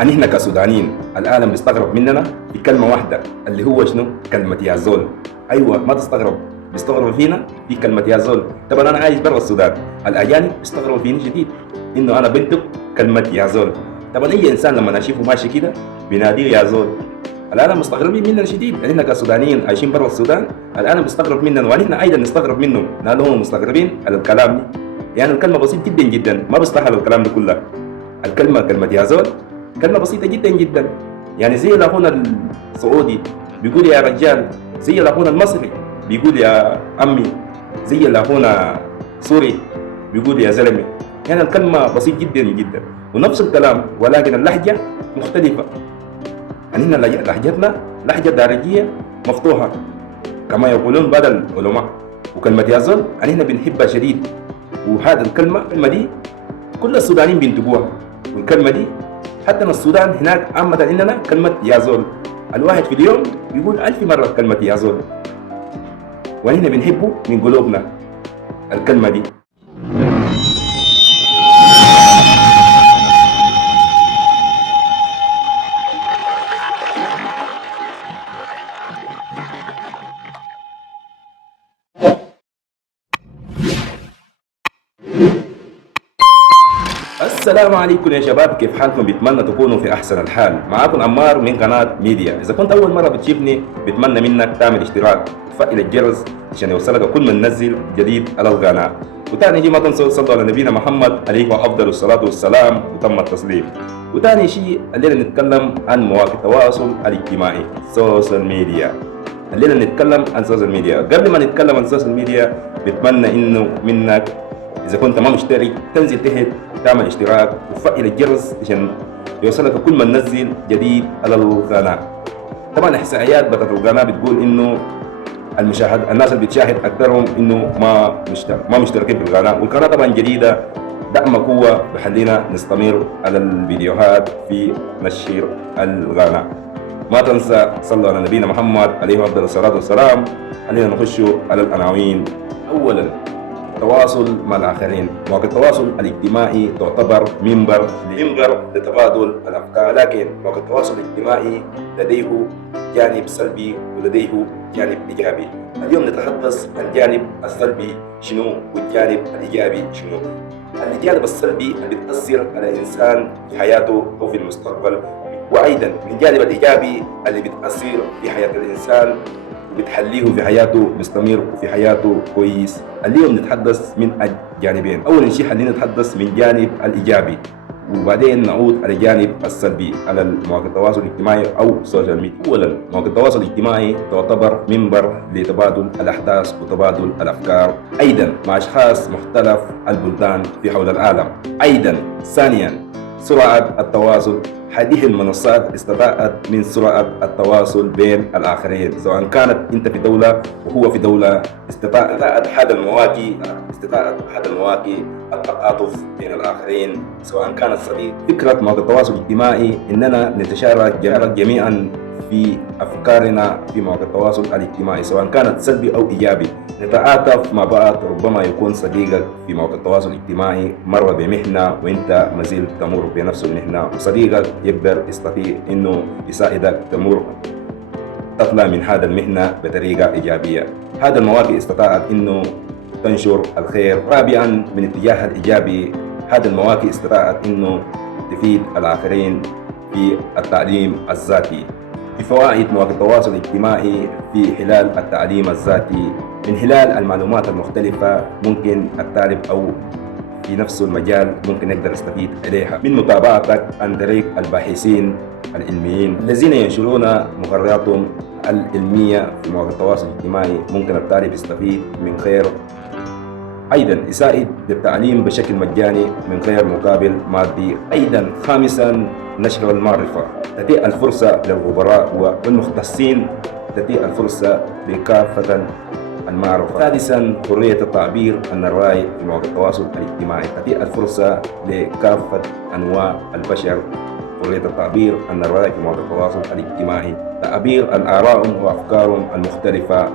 احنا كسودانيين العالم بيستغرب مننا في كلمه واحده اللي هو شنو؟ كلمه يا زول. ايوه ما تستغرب، بيستغربوا فينا في كلمه يا زول. طبعا انا عايش برا السودان، الاجانب بيستغربوا فيني شديد انه انا بنطق كلمه يا زول. طبعا اي انسان لما اشوفه ماشي كده بيناديه يا زول. العالم مستغربين مننا شديد، احنا كسودانيين عايشين برا السودان العالم بيستغرب مننا، ونحن ايضا نستغرب منهم لانهم مستغربين على الكلام دي. يعني الكلمه بسيط جدا جدا، ما بيستاهل الكلام ده كله. الكلمه كلمه يا زول كلمة بسيطة جدا جدا. يعني زي الأخونا السعودي بيقول يا رجال، زي الأخونا المصري بيقول يا عمي، زي الأخونا سوري بيقول يا زلمة. يعني الكلمة بسيط جدا جدا ونفس الكلام، ولكن اللهجة مختلفة. يعني هنا لهجتنا لهجة دارجية مفتوحة كما يقولون بعض العلماء. وكلمة يا زول يعني هنا بنحبها شديد، وهذا الكلمة دي كل السودانيين بينتبوها. والكلمة دي حتى السودان هناك عامة عندنا كلمة يا زول الواحد في اليوم يقول 1000 مرة كلمة يا زول، ونحن بنحبه من قلوبنا الكلمة دي. السلام عليكم يا شباب، كيف حالكم؟ بتمنى تكونوا في احسن الحال. معاكم عمار من قناه ميديا. اذا كنت اول مره بتشوفني بتمنى منك تعمل اشتراك وتفعل الجرس عشان يوصلك كل ما ننزل جديد على القناه. وتاني شيء ما تنسوا تصلوا على نبينا محمد عليه افضل الصلاه والسلام وتم التسليم. وتاني شيء الليله نتكلم عن مواقع التواصل الاجتماعي، سوشيال ميديا. الليله نتكلم عن سوشيال ميديا. قبل ما نتكلم عن سوشيال ميديا بتمنى انه منك اذا كنت ما مشترك تنزل تحت تعمل اشتراك وتفعل الجرس عشان يوصلك كل ما ننزل جديد على القناه. طبعا احصائيات بتاعت القناه بتقول انه الناس اللي بتشاهد اكثرهم انه ما مشتركين في القناه. والقناه طبعا جديده، دعم قوه بخلينا نستمر على الفيديوهات في نشر القناه. ما تنسى صلوا على نبينا محمد عليه افضل الصلاه والسلام. خلينا نخش على العناوين. اولا، التواصل مع الآخرين. مواقع التواصل الاجتماعي تعتبر منبر لتبادل الأفكار، لكن مواقع التواصل الاجتماعي لديه جانب سلبي ولديه جانب إيجابي. اليوم نتحدث عن الجانب السلبي شنو والجانب الإيجابي شنو. الجانب السلبي اللي بتأثر على الإنسان في حياته أو في المستقبل، وأيضا من الجانب الإيجابي اللي بتأثر في حياة الإنسان بتحليه في حياته مستمر وفي حياته كويس. اليوم نتحدث من الجانبين. اول شيء خلينا نتحدث من الجانب الايجابي وبعدين نعود على الجانب السلبي على مواقع التواصل الاجتماعي او السوشيال ميديا. اولا، مواقع التواصل الاجتماعي تعتبر منبر لتبادل الاحداث وتبادل الافكار ايضا مع اشخاص مختلف البلدان في حول العالم. ايضا ثانيا، سرعه التواصل. هذه المنصات استطاعت من سرعة التواصل بين الآخرين، سواء كانت أنت في دولة وهو في دولة. استطاعت هذا المواقع التعاطف بين الآخرين سواء كانت صديق. فكرة مواقع التواصل الاجتماعي إننا نتشارك جميعا في أفكارنا في مواقع التواصل الاجتماعي سواء كانت سلبي أو إيجابي. نتعاطف مع بعض، ربما يكون صديقك في موقع التواصل الاجتماعي مر بمحنة وانت ما زلت تمر بنفس المحنة، وصديقك يقدر يستطيع انه يساعدك تطلع من هذا المحنة بطريقة ايجابية. هذا المواقع استطاعت انه تنشر الخير. رابعا، من اتجاه الايجابي، هذه المواقع استطاعت انه تفيد الاخرين في التعليم الذاتي. في فوائد مواقع التواصل الاجتماعي في خلال التعليم الذاتي، من خلال المعلومات المختلفة ممكن الطالب أو في نفس المجال ممكن يقدر يستفيد إليها من متابعتك عن طريق الباحثين العلميين الذين ينشرون مقرراتهم العلمية في مواقع التواصل الاجتماعي. ممكن الطالب يستفيد من خير، أيضا يساعد للتعليم بشكل مجاني من غير مقابل مادي. أيضا خامسا، نشر المعرفة. تتيح الفرصة للخبراء والمختصين، تتيح الفرصة لكافة المعرفة. ثالثا، حرية التعبير عن الرأي في مواقع التواصل الاجتماعي، تتيح الفرصة لكافة أنواع البشر حرية التعبير عن الرأي في مواقع التواصل الاجتماعي، تعبير الآراء وأفكارهم المختلفة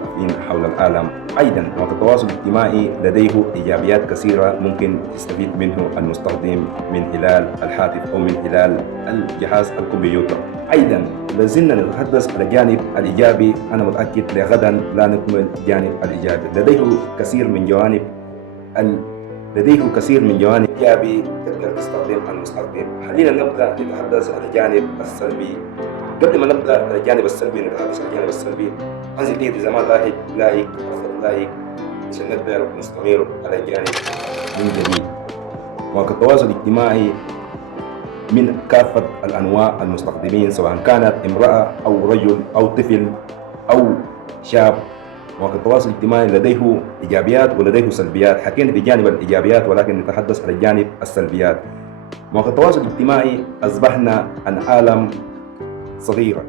حول العالم. أيضا مواقع التواصل الاجتماعي لديه إيجابيات كثيرة ممكن يستفيد منه المستخدم من خلال الهاتف أو من خلال الجهاز الكمبيوتر. أيضا لازلنا نتحدث على الجانب الإيجابي. أنا متأكد لغدا لا نكمل الجانب الإيجابي، لديه كثير من جوانب إيجابي تقدر تستخدم المستخدم. خلينا نبدأ نتحدث عن الجانب السلبي. قبل ما نبدأ على الجانب السلبي نتحدث عن الجانب السلبي. أنزل لي إذا ما لايك عشان نقدر نستمر على الجانب من جديد. مواقع التواصل الاجتماعي من كافة الأنواع المستخدمين، سواء كانت امرأة أو رجل أو طفل أو شاب. مواقع التواصل الاجتماعي لديه إيجابيات ولديه سلبيات. حكينا في جانب الإيجابيات ولكن نتحدث على الجانب السلبيات. مواقع التواصل الاجتماعي أصبحنا عن عالم صغيرة.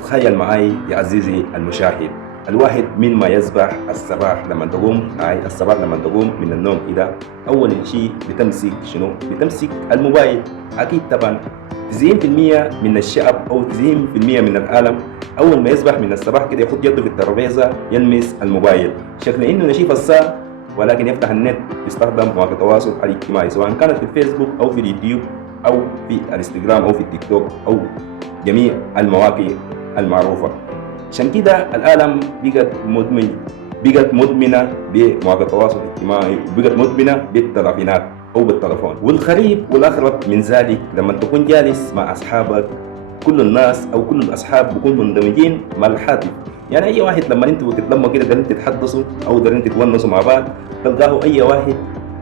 تخيل معي يا عزيزي المشاهد، الواحد من ما يصبح الصباح لما تقوم من النوم كده، أول شيء بتمسك شنو؟ بتمسك الموبايل. أكيد طبعا 90% من الشعب أو 90% من العالم أول ما يصبح من الصباح كده ياخد يده في الترابيزة يلمس الموبايل، شكل إنه نشيف الساعة ولكن يفتح النت يستخدم مواقع التواصل الاجتماعي، سواء كانت في الفيسبوك أو في اليوتيوب أو في الانستغرام أو في التيك توك أو جميع المواقع المعروفة. عشان كده العالم بقت مدمنة بمواقع التواصل الاجتماعي، وبقت مدمنة بالتلفونات أو بالتلفون. والغريب والأغرب من ذلك لما تكون جالس مع أصحابك، كل الناس أو كل الأصحاب بيكونوا مندمجين مع الهاتف. يعني أي واحد لما أنتوا تتلموا كده دارين تتحدثوا أو دارين تتونسوا مع بعض، تلقاه أي واحد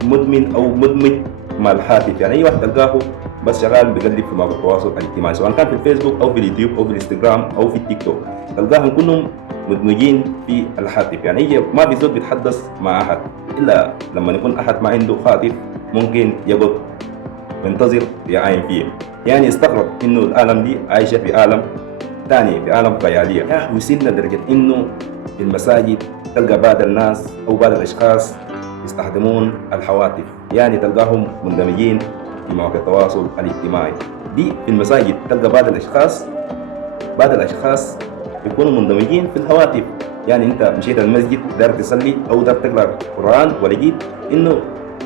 مدمن أو مدمج مع الهاتف. يعني أي واحد تلقاه بس شغال بيقلب في مواقع التواصل الاجتماعي، سواء كان في الفيسبوك أو في اليوتيوب أو في الانستغرام أو في التيك توك، تلقاهم كلهم مدمجين في الهاتف. يعني ما في زول بيتحدث مع أحد إلا لما يكون أحد ما عنده هاتف ممكن يقعد منتظر يعاين فيه. يعني استغرب إنه العالم دي عايشة في عالم ثاني، في عالم خيالية. وصلنا لدرجة إنه في المساجد تلقى بعض الناس أو بعض الأشخاص يستخدمون الهواتف، يعني تلقاهم مندمجين في مواقع التواصل الاجتماعي دي. في المساجد تلقى بعض الأشخاص يكونوا مندمجين في الهواتف. يعني أنت مشيت المسجد دار تصلي أو دار تقرأ قرآن ولقيت إنه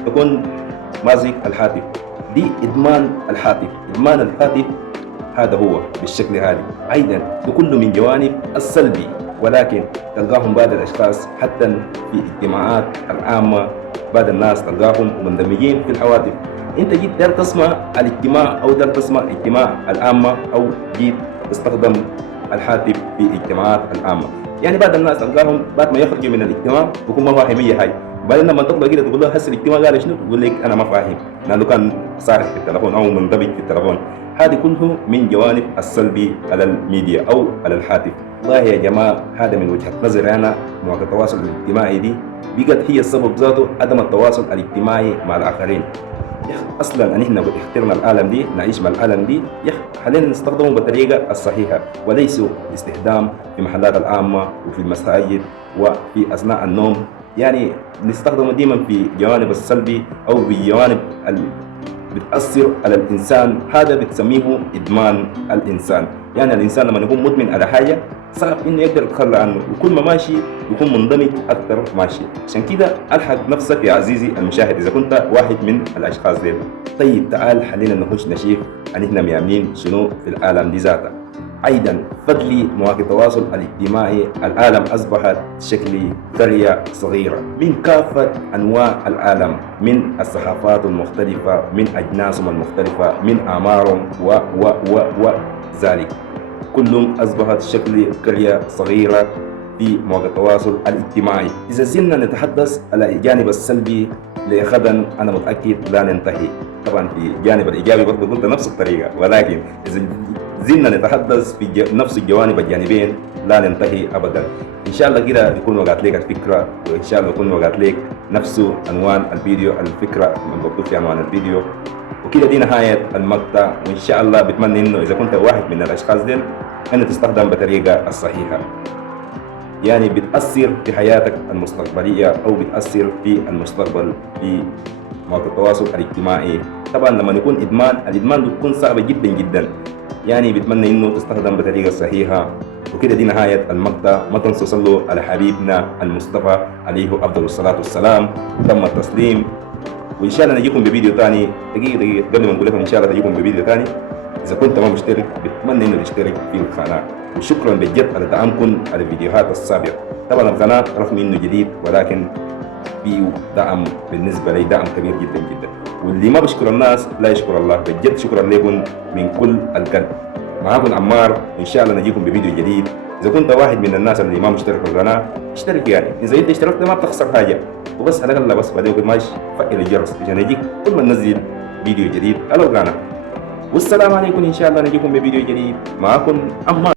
تكون ماسك الهاتف. دي إدمان الهاتف. هذا هو بالشكل هذا. أيضا بكل من جوانب السلبي، ولكن تلقاهم بعض الأشخاص حتى في اجتماعات العامة بعض الناس تلقاهم مندمجين في الهواتف. انت جيت دار تسمع الاجتماع او دار تسمع اجتماع العامة او جيت تستخدم الهاتف في اجتماعات العامة. يعني بعض الناس تلقاهم بعد ما يخرجوا من الاجتماع بيكون ما فاهم اي حاجة، بعدين لما تطلع كده تقول له هسه الاجتماع قال شنو، يقول لك انا ما فاهم لانه كان صارخ في التلفون او مندمج في التلفون. هذه كله من جوانب السلبي على الميديا او على الهاتف. والله يا جماعة هذا من وجهة نظري أنا، مواقع التواصل الاجتماعي دي بقت هي السبب ذاته عدم التواصل الاجتماعي مع الآخرين. يا أخي أصلا أن إحنا اخترنا العالم دي، نعيش مع العالم دي، يا أخي خلينا نستخدمه بالطريقة الصحيحة وليس استخدام في محلات العامة وفي المساجد وفي أثناء النوم. يعني نستخدمه ديما في جوانب السلبي أو بجوانب بتأثر على الإنسان. هذا بتسميه إدمان الإنسان. يعني الإنسان لما يكون مدمن على حاجة صعب إنه يقدر يتخلى عنه، وكل ما ماشي يكون مندمج أكثر ماشي. عشان كده ألحق نفسك يا عزيزي المشاهد إذا كنت واحد من الأشخاص دي. طيب تعال خلينا نخش نشوف أن إحنا ميامين شنو في العالم دي ذاته. أيضا فضل مواقع التواصل الاجتماعي العالم أصبحت شكل قرية صغيرة من كافة أنواع العالم، من الثقافات المختلفة، من أجناسهم المختلفة، من أعمارهم وذلك كلهم أصبحت شكل قرية صغيرة في مواقع التواصل الاجتماعي. إذا زلنا نتحدث على الجانب السلبي لغدا أنا متأكد لا ننتهي. طبعا في الجانب الإيجابي برضه قلت نفس الطريقة، ولكن إذا زلنا نتحدث في نفس الجوانب الجانبين لا ننتهي أبدا. إن شاء الله كده يكون وقعت لك الفكرة، وإن شاء الله يكون وقعت لك نفس عنوان الفيديو، الفكرة مكتوب في عنوان الفيديو. وكده دي نهاية المقطع، وإن شاء الله بتمنى إنه إذا كنت واحد من الأشخاص دي أن تستخدم بالطريقة الصحيحة. يعني بتأثر في حياتك المستقبلية أو بتأثر في المستقبل في مواقع التواصل الاجتماعي. طبعا لما يكون الإدمان بتكون صعبة جدا جدا. يعني بتمنى انه تستخدم بطريقه صحيحه. وكده دي نهايه المقطع. ما تنسوا صلوا على حبيبنا المصطفى عليه افضل الصلاه والسلام. تم التسليم. وان شاء الله نجيكم بفيديو ثاني. دقيقه قبل ما نقول لكم ان شاء الله نجيكم بفيديو ثاني، اذا كنت ما مشترك بتمنى انه تشترك في القناه. وشكرا بجد على دعمكم على الفيديوهات السابقه. طبعا القناه رغم انه جديد ولكن فيه دعم بالنسبه لي، دعم كبير جدا جدا. واللي ما بشكر الناس لا يشكر الله. بجد شكرا لكم من كل القلب. معاكم عمار، ان شاء الله نجيكم بفيديو جديد. اذا كنت واحد من الناس اللي ما مشترك في القناه اشترك، يعني اذا انت اشتركت ما بتخسر حاجه، وبس على الاقل بس بعدين ماشي فعل الجرس عشان يجيك كل ما ننزل فيديو جديد على القناه. والسلام عليكم، ان شاء الله نجيكم بفيديو جديد. معاكم عمار.